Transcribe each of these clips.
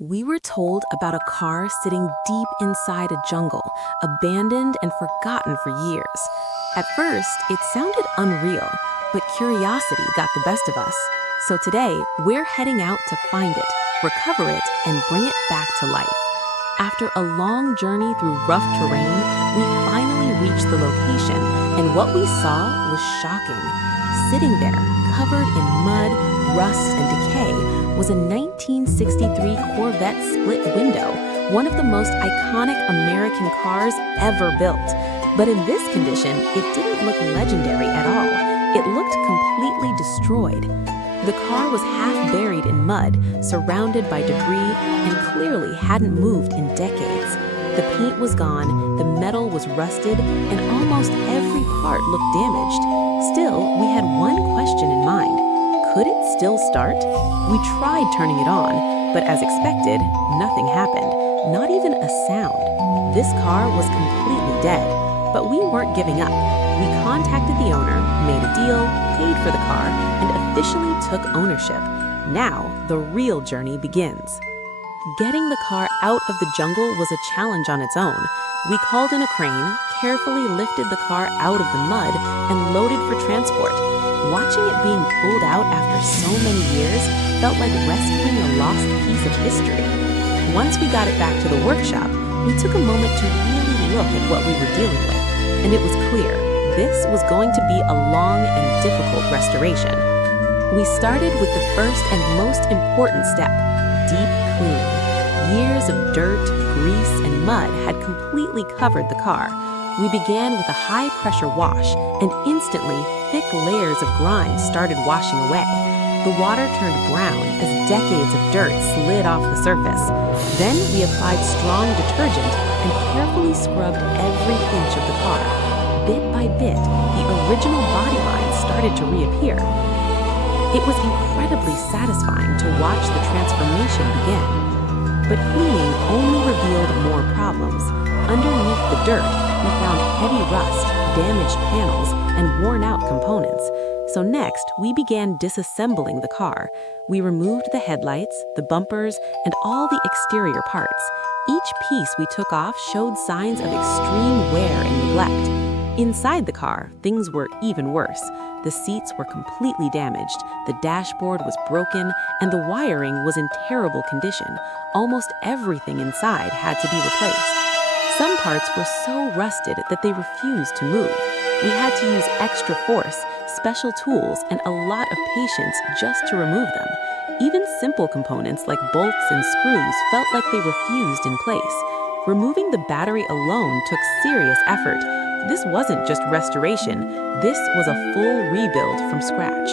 We were told about a car sitting deep inside a jungle, abandoned and forgotten for years. At first, it sounded unreal, but curiosity got the best of us. So today, we're heading out to find it, recover it, and bring it back to life. After a long journey through rough terrain, we finally reached the location, and what we saw was shocking. Sitting there, covered in mud, rust, and decay, was a 1963 Corvette Split Window, one of the most iconic American cars ever built. But in this condition, it didn't look legendary at all. It looked completely destroyed. The car was half buried in mud, surrounded by debris, and clearly hadn't moved in decades. The paint was gone, the metal was rusted, and almost every part looked damaged. Still, we had one question in mind. Could it still start? We tried turning it on, but as expected, nothing happened, not even a sound. This car was completely dead, but we weren't giving up. We contacted the owner, made a deal, paid for the car, and officially took ownership. Now, the real journey begins. Getting the car out of the jungle was a challenge on its own. We called in a crane, carefully lifted the car out of the mud, and loaded for transport. Watching it being pulled out after so many years felt like rescuing a lost piece of history. Once we got it back to the workshop, we took a moment to really look at what we were dealing with, and it was clear this was going to be a long and difficult restoration. We started with the first and most important step, deep cleaning. Years of dirt, grease, and mud had completely covered the car. We began with a high-pressure wash, and instantly, thick layers of grime started washing away. The water turned brown as decades of dirt slid off the surface. Then we applied strong detergent and carefully scrubbed every inch of the car. Bit by bit, the original body lines started to reappear. It was incredibly satisfying to watch the transformation begin. But cleaning only revealed more problems. Underneath the dirt, we found heavy rust, damaged panels, and worn-out components. So next, we began disassembling the car. We removed the headlights, the bumpers, and all the exterior parts. Each piece we took off showed signs of extreme wear and neglect. Inside the car, things were even worse. The seats were completely damaged, the dashboard was broken, and the wiring was in terrible condition. Almost everything inside had to be replaced. Some parts were so rusted that they refused to move. We had to use extra force, special tools, and a lot of patience just to remove them. Even simple components like bolts and screws felt like they refused in place. Removing the battery alone took serious effort. This wasn't just restoration, this was a full rebuild from scratch.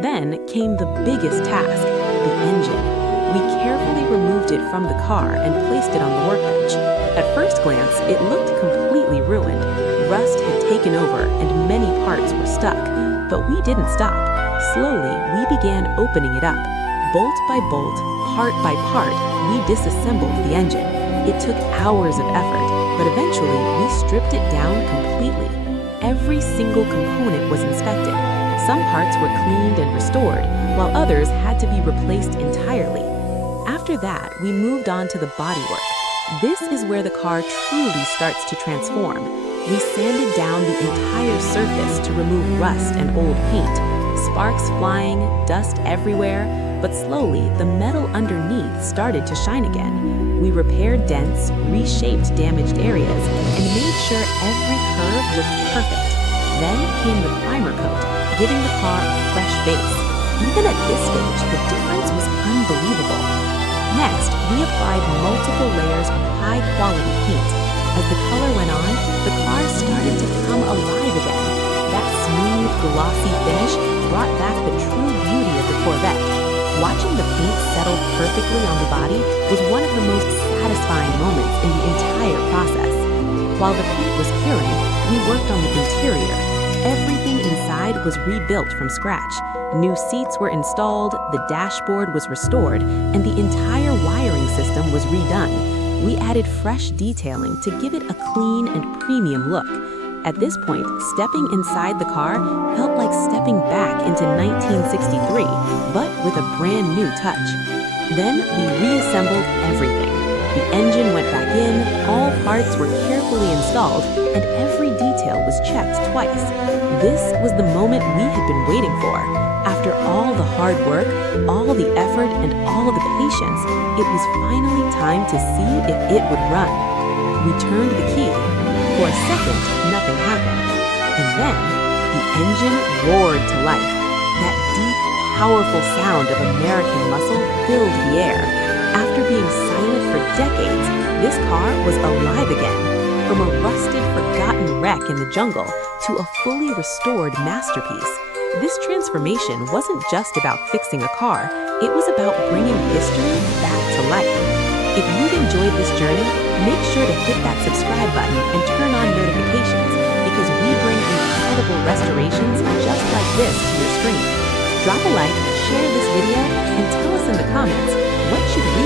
Then came the biggest task, the engine. We carefully removed it from the car and placed it on the workbench. At first glance, it looked completely ruined. Rust had taken over and many parts were stuck. But we didn't stop. Slowly, we began opening it up. Bolt by bolt, part by part, we disassembled the engine. It took hours of effort, but eventually we stripped it down completely. Every single component was inspected. Some parts were cleaned and restored, while others had to be replaced entirely. After that, we moved on to the bodywork. This is where the car truly starts to transform. We sanded down the entire surface to remove rust and old paint. Sparks flying, dust everywhere, but slowly the metal underneath started to shine again. We repaired dents, reshaped damaged areas, and made sure every curve looked perfect. Then came the primer coat, giving the car a fresh base. Even at this stage, the difference was unbelievable. Next, we applied multiple layers of high-quality paint. As the color went on, the car started to come alive again. That smooth, glossy finish brought back the true beauty of the Corvette. Watching the paint settle perfectly on the body was one of the most satisfying moments in the entire process. While the paint was curing, we worked on the interior. Everything inside was rebuilt from scratch. New seats were installed, the dashboard was restored, and the entire wiring system was redone. We added fresh detailing to give it a clean and premium look. At this point, stepping inside the car felt like stepping back into 1963, but with a brand new touch. Then we reassembled everything. The engine went back in, all parts were carefully installed, and every detail was checked twice. This was the moment we had been waiting for. After all the hard work, all the effort, and all of the patience, it was finally time to see if it would run. We turned the key. For a second, nothing happened. And then, the engine roared to life. That deep, powerful sound of American muscle filled the air. After being silent for decades, this car was alive again. From a rusted, forgotten wreck in the jungle to a fully restored masterpiece. This transformation wasn't just about fixing a car, it was about bringing history back to life. If you've enjoyed this journey, make sure to hit that subscribe button and turn on notifications because we bring incredible restorations just like this to your screen. Drop a like, share this video, and tell us in the comments, what should we